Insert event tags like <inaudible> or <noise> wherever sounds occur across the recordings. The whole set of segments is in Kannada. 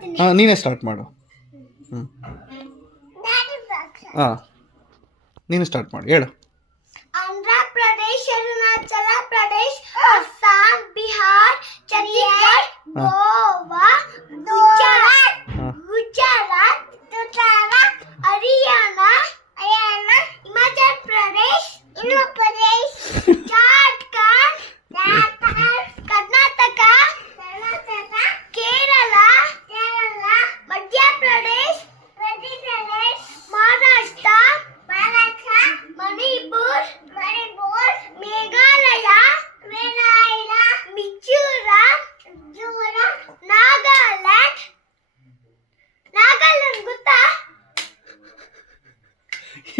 ಹಾಂ ನೀನೇ ಸ್ಟಾರ್ಟ್ ಮಾಡು. ಹ್ಞೂ ಹಾಂ. ನೀನು ಸ್ಟಾರ್ಟ್ ಮಾಡು ಹೇಳು. ಆಂಧ್ರ ಪ್ರದೇಶ್ ಅರುಣಾಚಲ ಪ್ರದೇಶ್ ಅಸ್ಸಾಂ ಬಿಹಾರ್ ಛತ್ತೀಸ್ಗಢ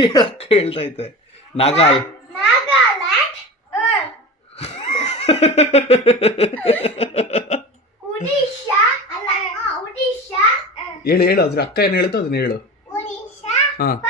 ಹೇಳಕ್ಕೆ ಹೇಳ್ತೈತೆ ನಾಗಾಲ್. <laughs> ಹೇಳು ಹೇಳು ಅದ್ರ ಅಕ್ಕ ಏನು ಹೇಳ್ತು ಅದನ್ನ ಹೇಳು. ಹಾ.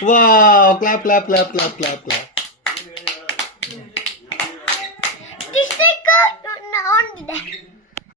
Wow! Clap, clap, clap, clap, clap, clap.